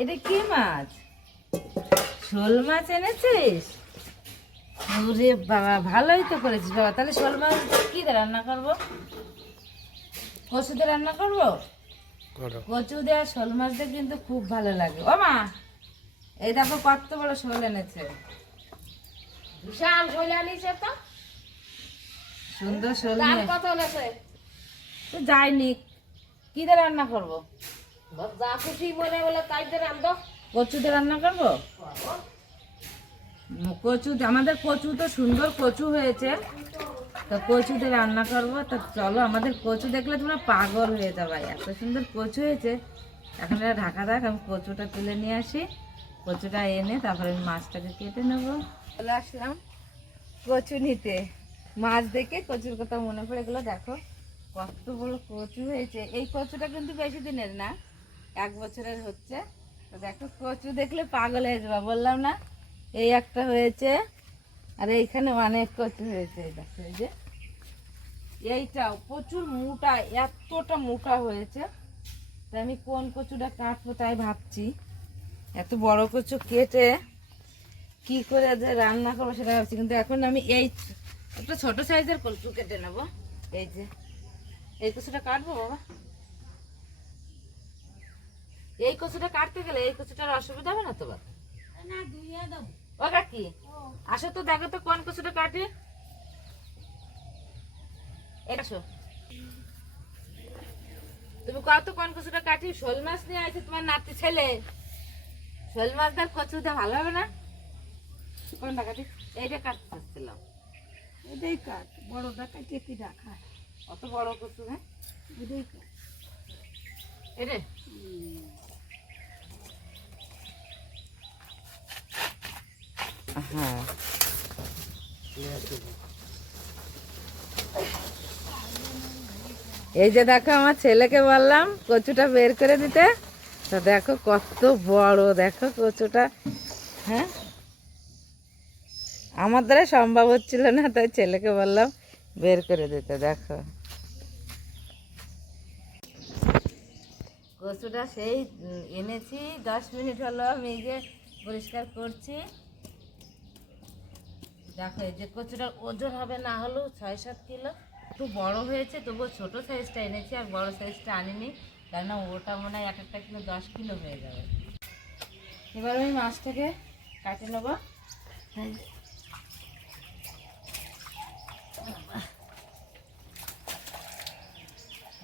এটা কি মাছ? শোল মাছ এনেছিস? ওরে বাবা, ভালোই তো করেছিস বাবা। তাহলে শোল মাছ কি দিয়ে রান্না করবো? কচু দিয়ে রান্না করবো? কচু দেওয়া শোল মাছ দিয়ে কিন্তু খুব ভালো লাগে। ও মা, এই দেখো কত বড় শোল এনেছে। বিশাল শোল আনিছে তো। সুন্দর শোল দাম নিয়ে কত হয়েছে? তো যাইনি। কি দিয়ে রান্না করবো? যা খুশি মনে বলে তাই দিয়ে রান্ধো। কচু দিয়ে রান্না করবো? কচু, আমাদের কচু তো সুন্দর কচু হয়েছে, তো কচু দিয়ে রান্না করবো। তো চলো, আমাদের কচু দেখলে তোমরা পাগল হয়ে যাবে, এত সুন্দর কচু হয়েছে। এখন এটা ঢাকা থাক, আমি কচুটা তুলে নিয়ে আসি। কচুটা এনে তারপরে আমি মাছটাকে কেটে নেবো। চলে আসলাম কচু নিতে। মাছ দেখে কচুর কথা মনে পড়ে গেলো। দেখো কত বড় কচু হয়েছে। এই কচুটা কিন্তু বেশি দিনের না, 1 বছরের হচ্ছে। তো দেখো কচু দেখলে পাগল হয়ে যাবে, বললাম না। এই একটা হয়েছে, আর এইখানে অনেক কচু হয়েছে। এই দেখো, এই যে এইটাও প্রচুর মোটা, এতটা মোটা হয়েছে। তাই আমি কোন কচুটা কাটবো তাই ভাবছি। এত বড় কচু কেটে কি করে যে রান্না করবো সেটা ভাবছি। কিন্তু এখন আমি এই একটা ছোট সাইজের কচু কেটে নেবো। এই যে এই কচুটা কাটবো বাবা। এই কচুটা কাটতে গেলে এই কচুটার অসুবিধা হবে না তো বাবা? না ধুইয়া দাও। ও কাকি, আসো তো, দেখো তো কোন কচুটা কাটি। এসো, তুমি কত কোন কচুটা কাটি। শোল মাছ নিয়ে আছে তোমার নাতি ছেলে। শোল মাছ দার কচু দিয়ে ভালো হবে না? কোনটা কাটি? এইটা কাটতে চাচ্ছিলাম। এটাই কাট, বড়টা কাটিয়ে কি রাখা? অত বড় কচু? হ্যাঁ, এটাই কাট। এরে হ্যাঁ, এই যে দেখো আমার ছেলেকে বললাম কচুটা বের করে দিতে, তো দেখো কত বড়, দেখো কচুটা। হ্যাঁ, আমার দ্বারা সম্ভব হচ্ছিল না, তাই ছেলেকে বললাম বের করে দিতে। দেখো কচুটা সেই এনেছি, 10 মিনিট হলো আমি এই যে পরিষ্কার করছি। দেখো এই যে কচুটার ওজন হবে না হলেও 6-7 কিলো। একটু বড় হয়েছে, তবুও ছোট সাইজটা এনেছি, আর বড় সাইজটা আনিনি, কেননা ওটা মনে হয় এক একটা কিলো 10 কিলো হয়ে যাবে। এবার আমি মাছটাকে কাটে নেবো।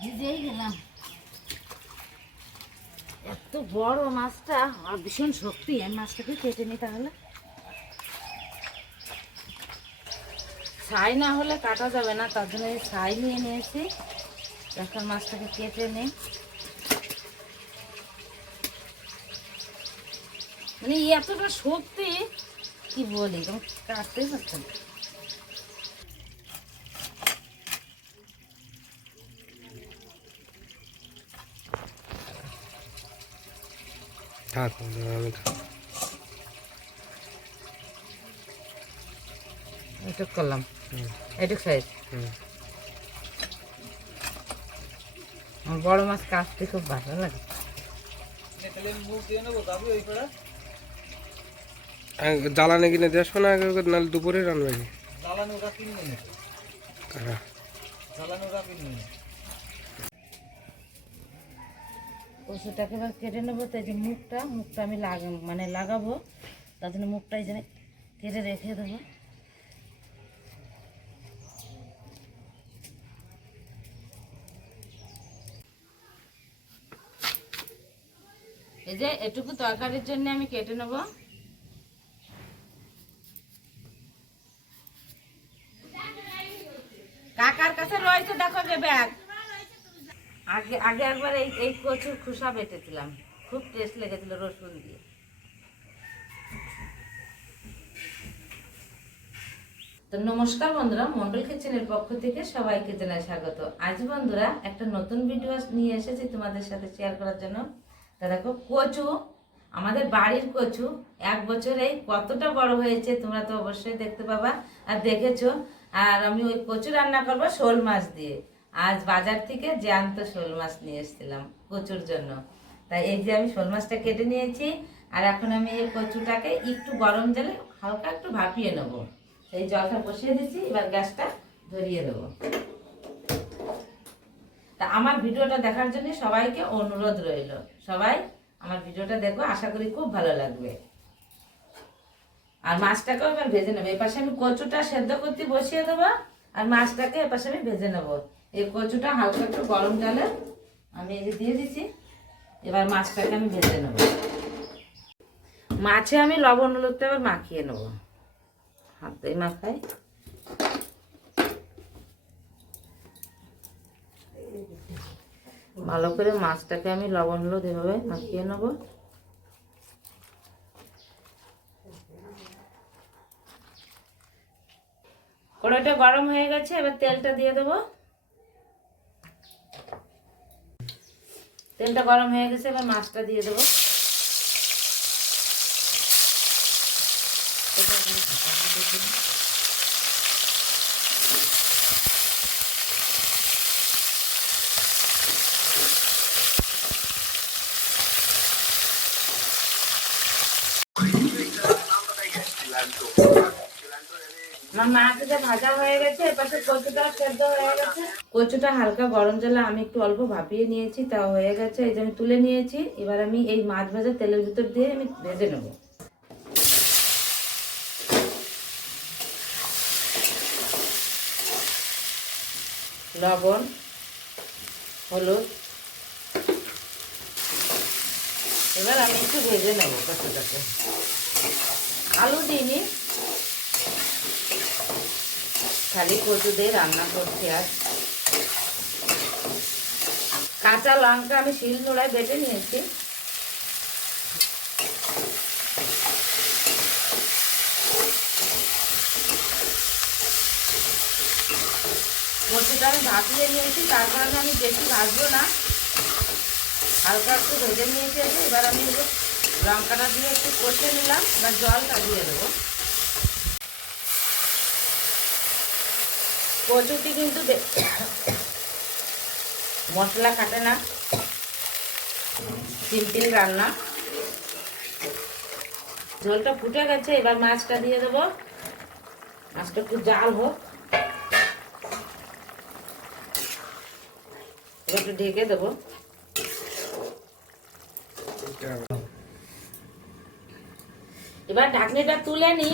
ভিজেই গেলাম। এত বড় মাছটা আর ভীষণ শক্তি। আমি মাছটাকে কেটে নিই তাহলে। ছাই না হলে কাটা যাবে না, তার জন্য এই ছাই নিয়ে নিয়েছি। এখন মাছটাকে কেটে নিই। মানে এতটা শক্তি কি বলি, তুমি কাটতেই পারছো না। এটুক করলাম, এটুক সাইজ। আমার বড় মাছ কাটতে খুব ভালো লাগে। জ্বালানি কিনে দিয়ে আসো না, নাহলে দুপুরে রান্না। কচুটাকে এবার কেটে নেবো। তো এই যে মুখটা আমি লাগাবো, তার জন্য মুখটা এই যে কেটে রেখে দেবো। এই যে এটুকু তরকারির জন্য আমি কেটে নেবো। কাকার কাছে রয়েছে, দেখো যে ব্যাগ। আগে আগে একবার এই কচুর খোসা বেটেছিলাম, খুব টেস্ট লেগেছিল রসুন দিয়ে। তো নমস্কার বন্ধুরা, মন্ডল কিচেনের পক্ষ থেকে সবাইকে জানাই স্বাগত। আজ বন্ধুরা একটা নতুন ভিডিও নিয়ে এসেছি তোমাদের সাথে শেয়ার করার জন্য। তা দেখো কচু, আমাদের বাড়ির কচু 1 বছরে কতটা বড় হয়েছে তোমরা তো অবশ্যই দেখতে পাবা আর দেখেছো। আর আমি ওই কচু রান্না করবো শোল মাছ দিয়ে। আজ বাজার থেকে জ্যান্ত শোল মাছ নিয়ে এসেছিলাম কচুর জন্য। তাই এই যে আমি শোল মাছটা কেটে নিয়েছি, আর এখন আমি এই কচুটাকে একটু গরম জলে হালকা একটু ভাপিয়ে নেবো। এই জলটা বসিয়ে দিচ্ছি, এবার গ্যাসটা ধরিয়ে দেবো। তা আমার ভিডিওটা দেখার জন্য সবাইকে অনুরোধ রইল, সবাই আমার ভিডিওটা দেখো, আশা করি খুব ভালো লাগবে। আর মাছটাকেও এবার ভেজে নেবো। এপাশে আমি কচুটা সেদ্ধ করতে বসিয়ে দেবো, আর মাছটাকে এপাশে আমি ভেজে নেবো। এই কচুটা হালকা একটু গরম জলে আমি এই যে দিয়ে দিচ্ছি, এবার মাছটাকে আমি ভেজে নেবো। মাছে আমি লবণ হলুদটা এবার মাখিয়ে নেবো, হাতে মাখাই। ভালো করে মাছটাকে আমি লবণ হলুদ এভাবে মাখিয়ে নেবো। কড়াইটা গরম হয়ে গেছে, এবার তেলটা দিয়ে দেবো। তেলটা গরম হয়ে গেছে, এবার মাছটা দিয়ে দেবো। আমার মাছটা ভাজা হয়ে গেছে, এপাশে কচুটা সেদ্ধ হয়ে গেছে। কচুটা হালকা গরম জলে আমি একটু অল্প ভাপিয়ে নিয়েছি, তা হয়ে গেছে। এই যে আমি তুলে নিয়েছি, এবার আমি এই মাছ ভাজা তেলের ভিতর দিয়ে আমি ভেজে নেব। লবণ হলুদ, এবার আমি একটু ভেজে নেব কচুটাকে। আলু দিইনি, খালি কচু দিয়ে রান্না করছি। আর কাঁচা লঙ্কা আমি শিল নোড়ায় বেটে নিয়েছি। কচুটা আমি ভাপিয়ে নিয়েছি, তার কারণে আমি বেশি ভাজবো না, হালকা একটু ভেজে নিয়েছি। এবার আমি লঙ্কাটা দিয়ে একটু কষে নিলাম, এবার জলটা দিয়ে দেবো। কচুটি কিন্তু মশলা খাটে না, সিম্পল রান্না। ঝোলটা ফুটে গেছে, এবার মাছটা দিয়ে দেবো। মাছটা একটু জাল হোক, এবার একটু ঢেকে দেবো। এবার ঢাকনিটা তুলে নি।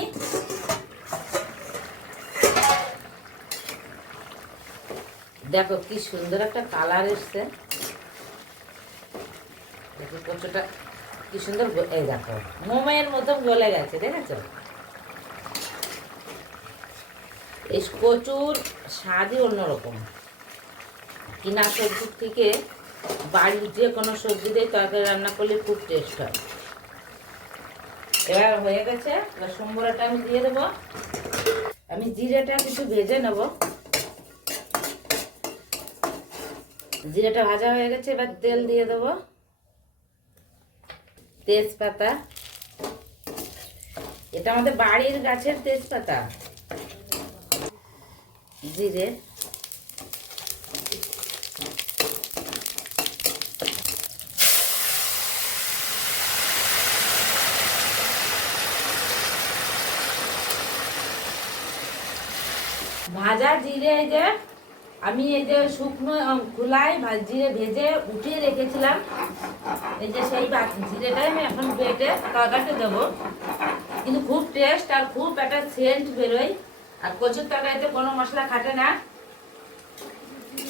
দেখো কি সুন্দর একটা কালার এসছে, কচুটা কি সুন্দর। এই দেখো মোমের মতো গলে গেছে, দেখেছো? এই কচুর স্বাদই অন্যরকম। কিনা সবজির থেকে বাড়ির যে কোনো সবজি দিয়ে তরকারি রান্না করলে খুব টেস্ট হয়। এবার হয়ে গেছে, এবার সম্বরাটা আমি দিয়ে দেবো। আমি জিরেটা কিছু ভেজে নেব। জিরেটা ভাজা হয়ে গেছে, এবার তেল দিয়ে দেবো। তেজপাতা, এটা আমাদের বাড়ির গাছের তেজপাতা। জিরে, ভাজা জিরে, এই যে আমি এই যে শুকনো খোলায় জিরে ভেজে উঠিয়ে রেখেছিলাম, এই যে সেই জিরেটাই আমি এখন বেটে তরকারিতে দেবো। কিন্তু খুব টেস্ট আর খুব একটা সেন্ট বেরোয়। আর কচুর তরকারিতে কোনো মশলা খাটে না।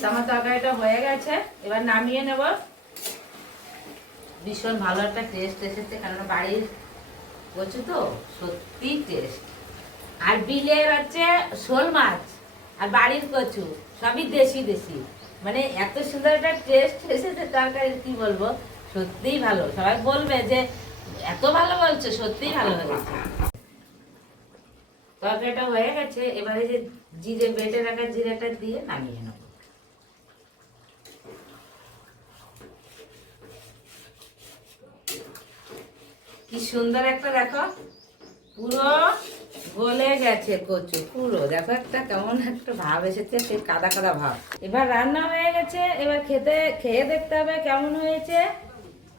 আমার তরকারিটা হয়ে গেছে, এবার নামিয়ে নেব। ভীষণ ভালো একটা টেস্ট এসেছে, কারণ বাড়ির কচু তো সত্যি টেস্ট। আর বিলের হচ্ছে শোল মাছ আর বাড়ির কচু সবই দেশি দেশি, মানে এত সুন্দর একটা টেস্ট এসেছে তরকারির, কি বলবো, সত্যিই ভালো। সবাই বলবে যে এত ভালো বলছো, সত্যিই ভালো হয়েছে। তরকারিটা হয়ে গেছে, এবারে যে জিরে বেটে রাখা জিরেটা দিয়ে নামিয়ে নেব। কি সুন্দর একটা, দেখো পুরো গলে গেছে কচু, পুরো দেখো একটা কেমন একটা ভাব এসেছে, সেই কাদা কাদা ভাব। এবার রান্না হয়ে গেছে, এবার খেয়ে দেখতে হবে কেমন হয়েছে।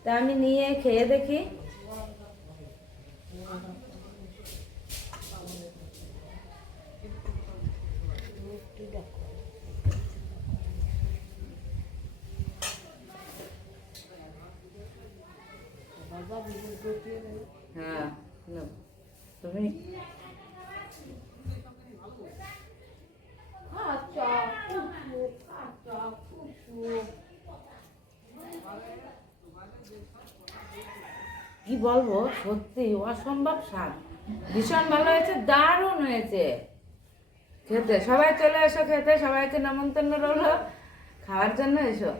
তা আমি নিয়ে খেয়ে দেখি। হ্যাঁ নাও। তুমি কি বলবো, সত্যি অসম্ভব স্বাদ, ভীষণ ভালো হয়েছে, দারুণ হয়েছে খেতে। সবাই চলে এসো খেতে, সবাইকে নেমন্তন্ন রইলো খাওয়ার জন্য, এসো।